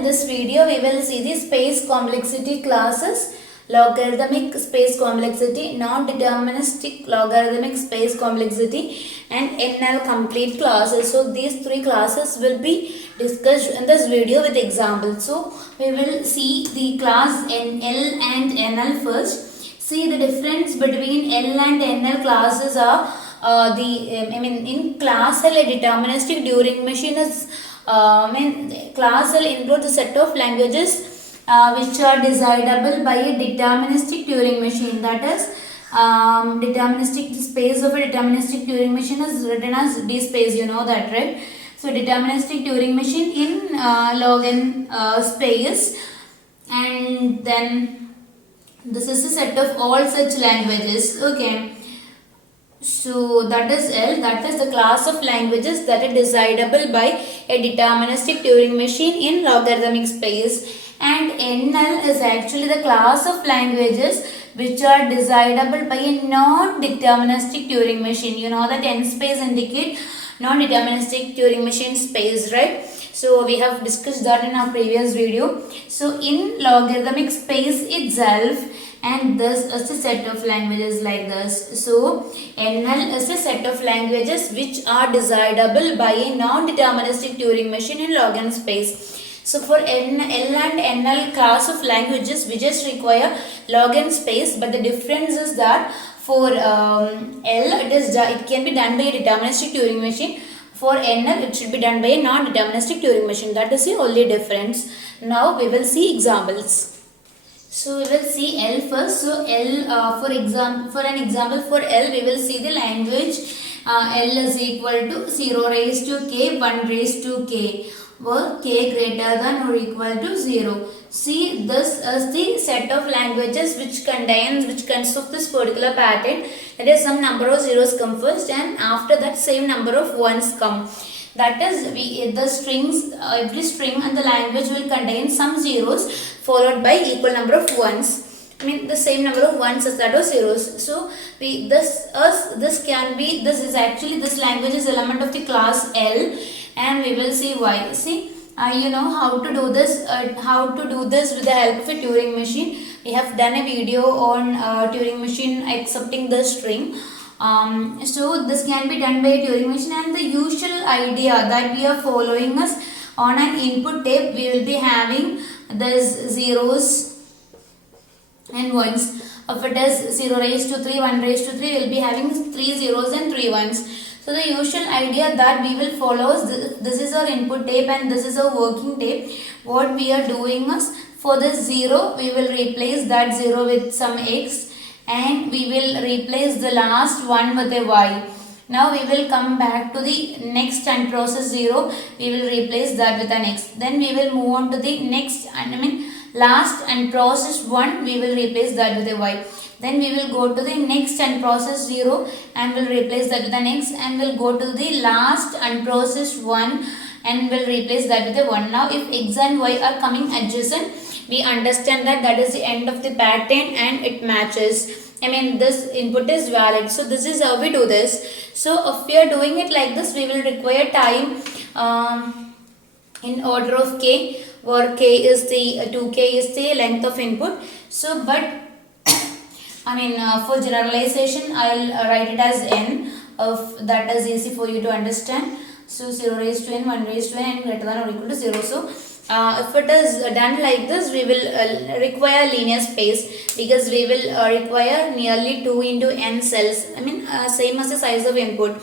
in this video we will see the space complexity classes, logarithmic space complexity, non-deterministic logarithmic space complexity and NL complete classes. So these three classes will be discussed in this video with examples. So we will see the class NL and NL first. See the difference between L and NL classes are in class L a deterministic Turing machine is class L includes a set of languages which are decidable by a deterministic Turing machine. That is, deterministic space of a deterministic Turing machine is written as D space. You know that, right? So deterministic Turing machine in log n space, and then this is a set of all such languages. Okay. So that is L, that is the class of languages that are decidable by a deterministic Turing machine in logarithmic space, and NL is actually the class of languages which are decidable by a non-deterministic Turing machine. You know that N space indicate non-deterministic Turing machine space, right? So we have discussed that in our previous video. So in logarithmic space itself, and this is a set of languages like this. So NL is a set of languages which are decidable by a non-deterministic Turing machine in log n space. So for L and NL class of languages we just require log n space, but the difference is that for L it can be done by a deterministic Turing machine. For NL it should be done by a non-deterministic Turing machine. That is the only difference. Now we will see examples. So we will see L first. So L, for an example for L, we will see the language L is equal to 0 raised to k, 1 raised to k, where k greater than or equal to 0. See, this is the set of languages which consists of this particular pattern. That is, some number of zeros come first, and after that same number of ones come. That is, the strings, every string and the language will contain some zeros followed by equal number of ones. The same number of ones as that of zeros. So this is actually, this language is element of the class L, and we will see why. See, you know how to do this. With the help of a Turing machine. We have done a video on Turing machine accepting the string. So this can be done by a Turing machine, and the usual idea that we are following is on an input tape we will be having this zeros and ones. If it is 0 raised to 3, 1 raised to 3, we will be having 3 zeros and 3 ones. So the usual idea that we will follow is this is our input tape and this is our working tape. What we are doing is, for this 0 we will replace that 0 with some x, and we will replace the last one with a y. Now we will come back to the next unprocessed 0. We will replace that with an x. Then we will move on to the next, last unprocessed 1. We will replace that with a y. Then we will go to the next unprocessed 0 and will replace that with an x, and will go to the last unprocessed 1 and will replace that with a 1. Now if x and y are coming adjacent, we understand that that is the end of the pattern and it matches. This input is valid. So this is how we do this. So if we are doing it like this, we will require time in order of k, where k is the 2k is the length of input. So but for generalization I will write it as n, if that is easy for you to understand. So 0 raised to n, 1 raised to n, and greater than or equal to 0. So if it is done like this, we will require linear space, because we will require nearly 2 into n cells. Same as the size of input.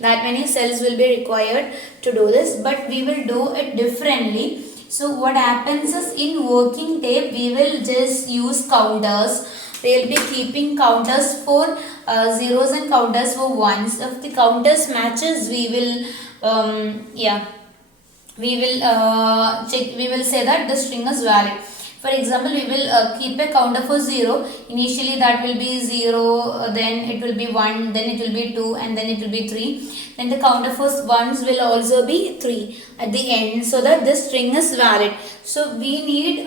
That many cells will be required to do this, but we will do it differently. So what happens is, in working tape we will just use counters. We will be keeping counters for zeros and counters for ones. If the counters matches, we will check. We will say that the string is valid. For example, we will keep a counter for 0. Initially that will be 0, then it will be 1, then it will be 2, and then it will be 3. Then the counter for ones will also be 3 at the end, so that this string is valid. So we need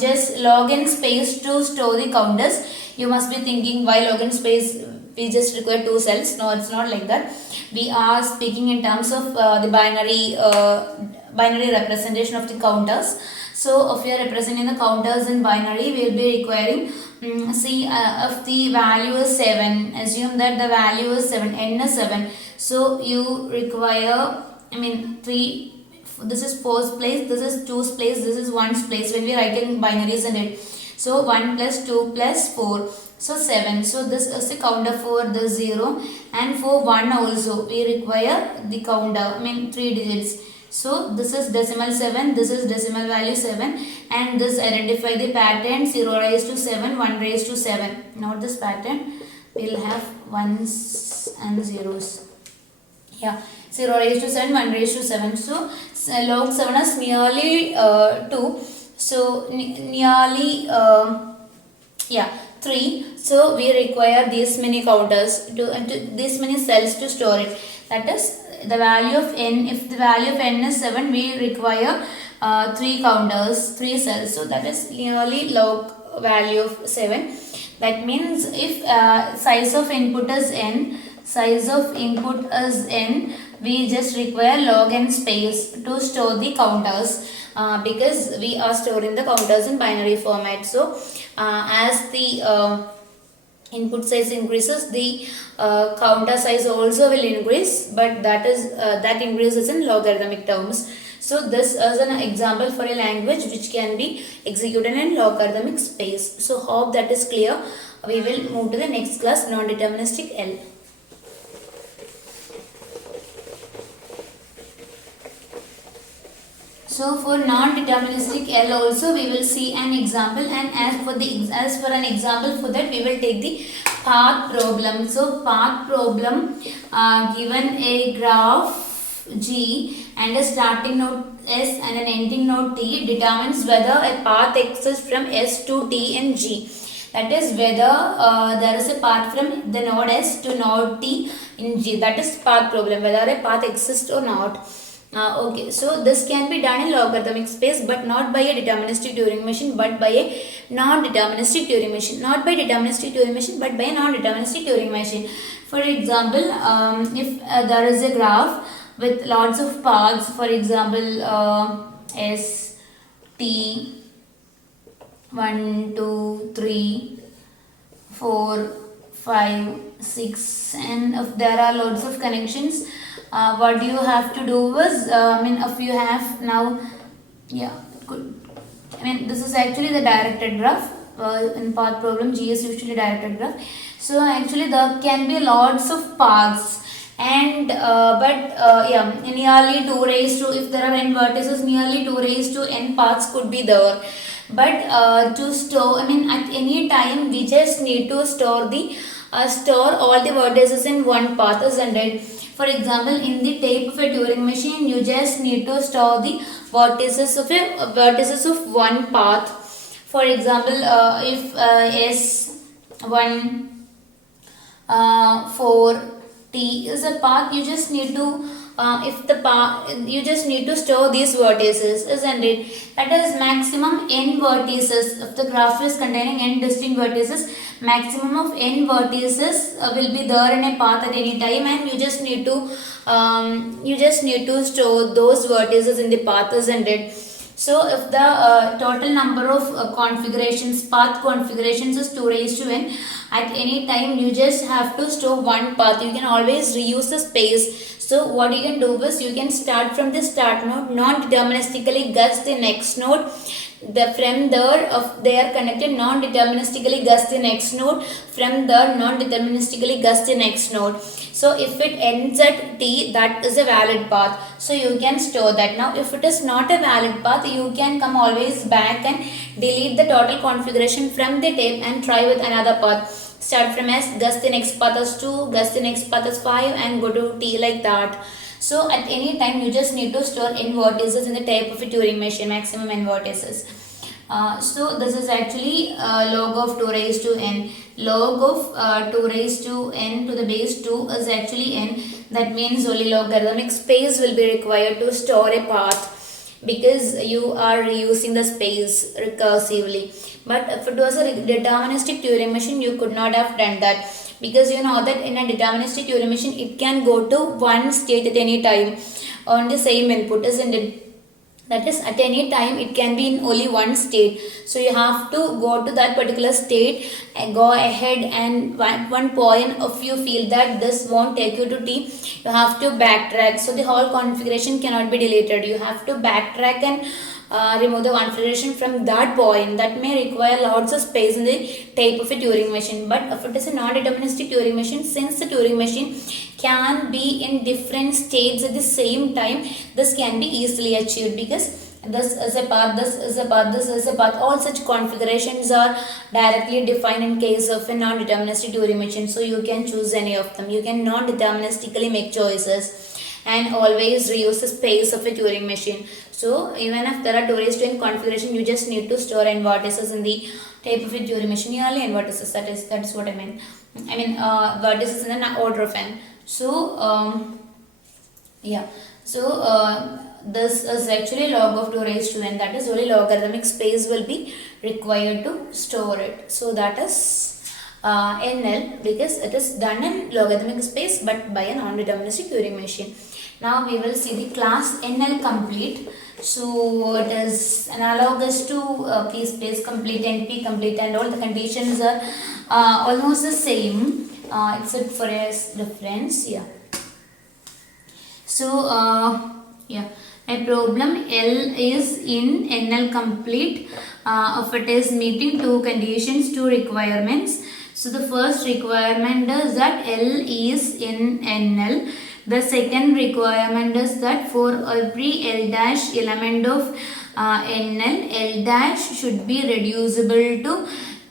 just log n space to store the counters. You must be thinking, why log n space? We just require 2 cells. No, it's not like that. We are speaking in terms of the binary binary representation of the counters. So if we are representing the counters in binary, we will be requiring see if the value is 7, assume that the value is 7, n is 7. So you require, 3, this is 4's place, this is 2's place, this is 1's place when we write in binaries in it. So 1 plus 2 plus 4, so 7. So this is the counter for the 0, and for 1 also we require the counter, 3 digits. So this is decimal 7, this is decimal value 7, and this identify the pattern 0 raised to 7, 1 raised to 7. Note this pattern, we will have 1's and 0's. Yeah, 0 raised to 7, 1 raised to 7. So log 7 is nearly 2. So nearly 3. So we require these many counters these many cells to store it. That is the value of n. If the value of n is 7, we require 3 counters, 3 cells. So that is nearly log value of 7. That means if size of input is n, we just require log n space to store the counters, because we are storing the counters in binary format. So as the input size increases, the counter size also will increase, but that increases in logarithmic terms. So this is an example for a language which can be executed in logarithmic space. So hope that is clear. We will move to the next class, non-deterministic L. So for non-deterministic L also we will see an example, and as for an example for that we will take the path problem. So path problem, given a graph G and a starting node S and an ending node T, determines whether a path exists from S to T in G. That is whether there is a path from the node S to node T in G. That is path problem, whether a path exists or not. Okay, so this can be done in logarithmic space, but not by a deterministic Turing machine, but by a non-deterministic Turing machine. Not by deterministic Turing machine, but by a non-deterministic Turing machine. For example, if there is a graph with lots of paths, for example, S, T, 1, 2, 3, 4, 5, 6, and if there are lots of connections, what you have to do is, if you have now, this is actually the directed graph. In path problem, G is usually directed graph. So actually there can be lots of paths, and nearly 2 raised to, if there are n vertices, nearly 2 raised to n paths could be there. But to store, at any time we just need to store all the vertices in one path, isn't it? For example, in the tape of a Turing machine, you just need to store the vertices of one path. For example, if S1 4 T is a path, you just need to store these vertices, isn't it? That is maximum n vertices. If the graph is containing n distinct vertices, maximum of n vertices will be there in a path at any time, and you just need to store those vertices in the path, isn't it? So if the total number of path configurations is 2 raised to n, at any time you just have to store one path. You can always reuse the space. So what you can do is, you can start from the start node, non-deterministically guess the next node. From there, they are connected, non-deterministically guess the next node. From there, non-deterministically guess the next node. So if it ends at T, that is a valid path. So you can store that. Now if it is not a valid path, you can come always back and delete the total configuration from the tape and try with another path. Start from S, guess the next path as 2, guess the next path as 5, and go to T like that. So at any time you just need to store n vertices in the type of a Turing machine, maximum n vertices. So this is actually log of 2 raised to n. Log of 2 raised to n to the base 2 is actually n. That means only logarithmic space will be required to store a path, because you are reusing the space recursively. But if it was a deterministic Turing machine, you could not have done that, because you know that in a deterministic Turing machine, it can go to one state at any time on the same input, isn't it? that is at any time it can be in only one state, so you have to go to that particular state and go ahead, and one point of you feel that this won't take you to T, you have to backtrack, so the whole configuration cannot be deleted, you have to backtrack and remove the configuration from that point. That may require lots of space in the type of a Turing machine, but if it is a non-deterministic Turing machine, since the Turing machine can be in different states at the same time, this can be easily achieved, because this is a path, this is a path, this is a path, all such configurations are directly defined in case of a non-deterministic Turing machine, so you can choose any of them, you can non-deterministically make choices and always reuse the space of a Turing machine. So even if there are two raised to n configuration, you just need to store n vertices in the type of a Turing machine, only n vertices, that's what I mean. Vertices in the order of n. So yeah, so this is actually log of 2 raised to n, that is only logarithmic space will be required to store it. So that is NL, because it is done in logarithmic space but by a non-deterministic Turing machine. Now we will see the class NL complete. So it is analogous to P space complete, NP complete, and all the conditions are almost the same except for a difference. Yeah. So yeah, a problem L is in NL complete if it is meeting two conditions, two requirements. So the first requirement is that L is in NL. The second requirement is that for every L dash element of NL, L dash should be reducible to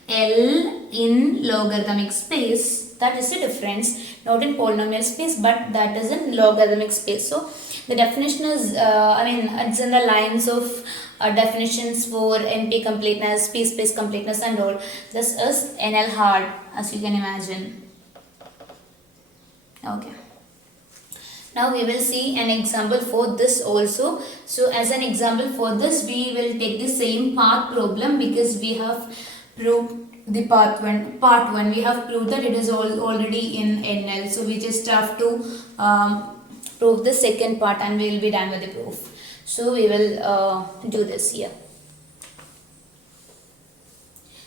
L in logarithmic space. That is the difference, not in polynomial space, but that is in logarithmic space. So the definition is, it's in the lines of definitions for NP completeness, P space completeness and all. This is NL hard, as you can imagine. Okay. Now we will see an example for this also. So as an example for this, we will take the same path problem, because we have proved the part one. We have proved that it is already in NL. So we just have to prove the second part and we will be done with the proof. So we will do this here.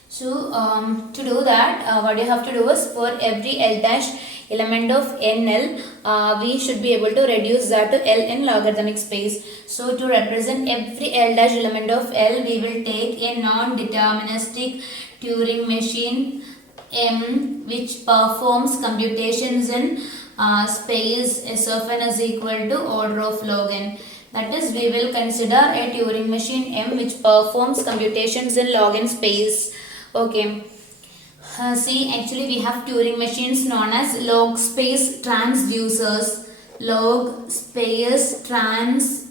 So to do that, what you have to do is, for every L dash element of NL, we should be able to reduce that to L in logarithmic space. So to represent every L dash element of L, we will take a non-deterministic Turing machine M, which performs computations in space S of n is equal to order of log n. That is, we will consider a Turing machine M which performs computations in log n space. Okay. See, actually we have Turing machines known as log space transducers. Log space transducers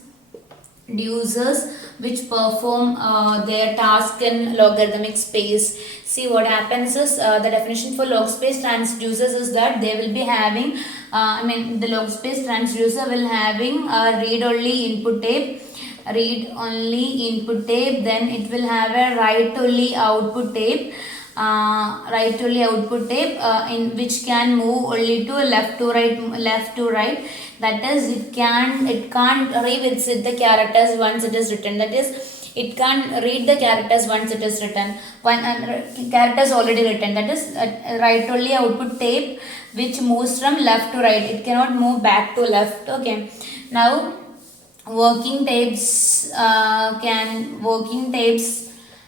which perform their task in logarithmic space. See, what happens is, the definition for log space transducers is that they will be having, the log space transducer will having a read-only input tape, then it will have a write-only output tape, in which can move only to left to right. That is, it can't revisit the characters once it is written. That is, it can't read the characters once it is written. Characters already written. That is, write-only output tape which moves from left to right. It cannot move back to left. Okay. Now, working tapes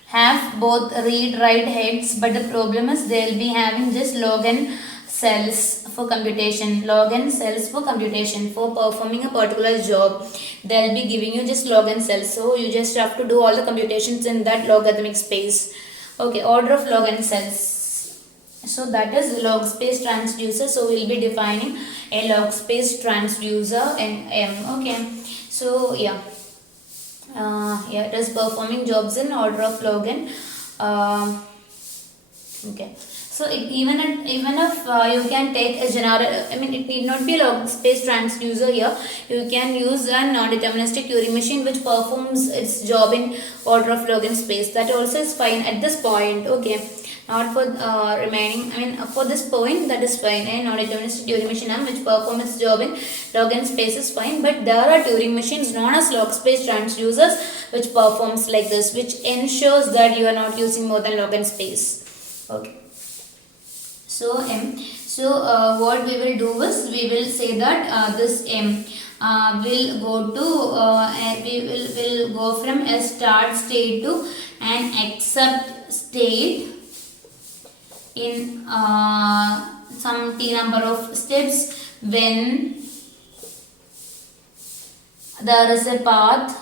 have both read-write heads, but the problem is they will be having just log n cells for computation. Log n cells for computation, for performing a particular job. They will be giving you just log n cells. So you just have to do all the computations in that logarithmic space. Okay, order of log n cells. So that is log space transducer. So we will be defining a log space transducer in M. Okay. So yeah. It is performing jobs in order of log n. Okay. So even if you can take a general, it need not be a log space transducer here. You can use a non-deterministic Turing machine which performs its job in order of log n space. That also is fine at this point. Okay. not for remaining, for this point, that is fine. A non-deterministic Turing machine M which perform its job in log n space is fine, but there are Turing machines known as log space transducers which performs like this, which ensures that you are not using more than log n space. Okay. So M. So what we will do is we will say that this M will go to will go from a start state to an accept state in some t number of steps when there is a path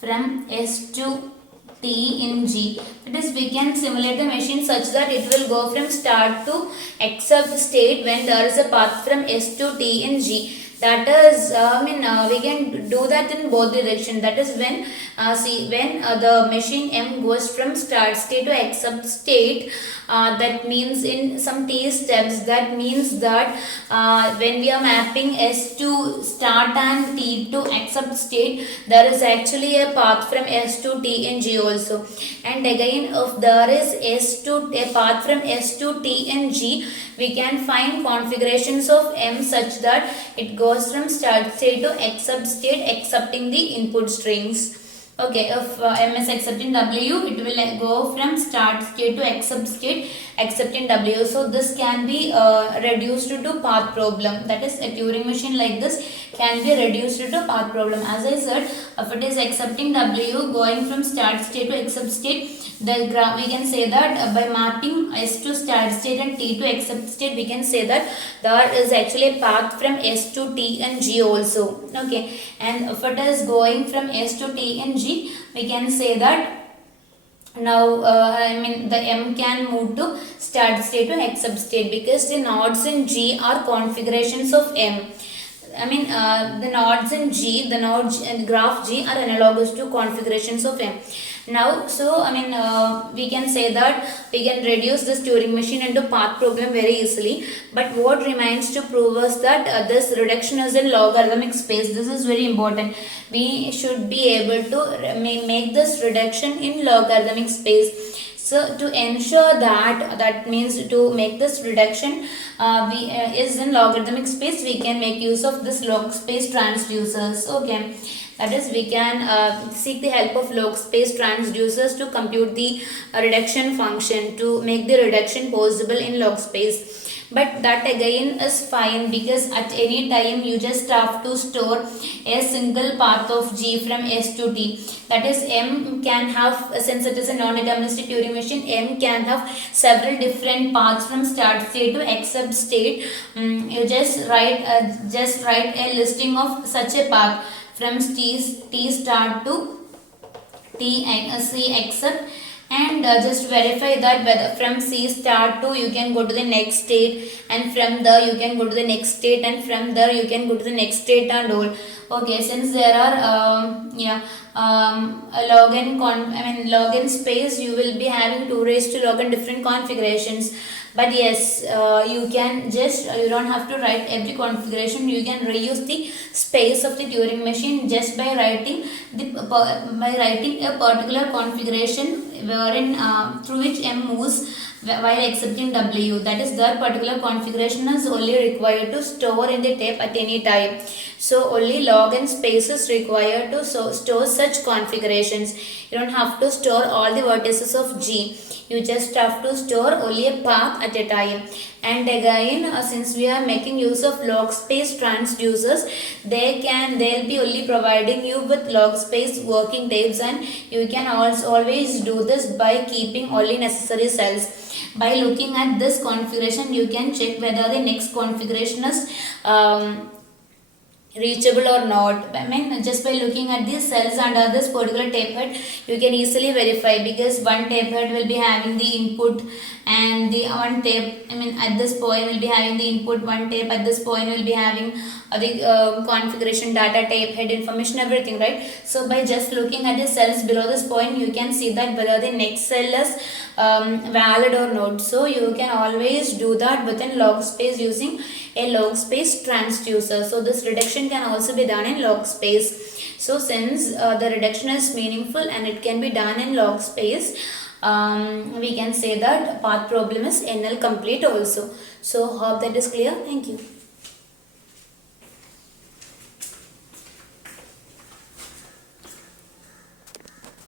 from S to T in G. That is, we can simulate the machine such that it will go from start to accept state when there is a path from S to T in G. That is, we can do that in both directions. That is when the machine M goes from start state to accept state. That means in some T steps. That means that when we are mapping S to start and T to accept state, there is actually a path from S to T in G also. And again, if there is a path from S to T in G, we can find configurations of M such that it goes from start state to accept state, accepting the input strings. Okay, if M is accepting W, it will go from start state to accept state, accepting W. So this can be reduced to path problem. That is, a Turing machine like this can be reduced to path problem. As I said, if it is accepting W, going from start state to accept state, we can say that by mapping S to start state and T to accept state, we can say that there is actually a path from S to T and G also. Okay, and if it is going from S to T and G, we can say that now the M can move to start state to accept state, because the nodes in G are configurations of M. The nodes in G, the nodes in graph G are analogous to configurations of M. Now, so we can say that we can reduce this Turing machine into path problem very easily. But what remains to prove is that this reduction is in logarithmic space. This is very important. We should be able to make this reduction in logarithmic space. So to ensure that means to make this reduction is in logarithmic space, we can make use of this log space transducers. Okay. That is, we can seek the help of log space transducers to compute the reduction function, to make the reduction possible in log space. But that again is fine, because at any time you just have to store a single path of G from S to T. That is, M can have, since it is a non-deterministic Turing machine, M can have several different paths from start state to accept state. You just write a listing of such a path from T start to C accept, and just verify that whether from C start to you can go to the next state, and from there you can go to the next state, and from there you can go to the next state and all. Okay, since there are log n space, you will be having 2 raised to log n different configurations. But yes, you don't have to write every configuration. You can reuse the space of the Turing machine just by writing a particular configuration wherein through which M moves while accepting W. That is, that particular configuration is only required to store in the tape at any time. So only log n space is required to store such configurations. You don't have to store all the vertices of G. You just have to store only a path at a time. And again, since we are making use of log space transducers, they'll be only providing you with log space working tapes, and you can also always do this by keeping only necessary cells. By looking at this configuration, you can check whether the next configuration is reachable or not. Just by looking at these cells under this particular tape head, you can easily verify, because one tape head will be having the input, and the one tape at this point will be having the input, one tape at this point will be having the configuration data, tape head information, everything, right? So by just looking at the cells below this point, you can see that whether the next cell is valid or not. So you can always do that within log space using a log space transducer. So this reduction can also be done in log space. So since the reduction is meaningful and it can be done in log space, we can say that path problem is NL complete also. So hope that is clear. Thank you.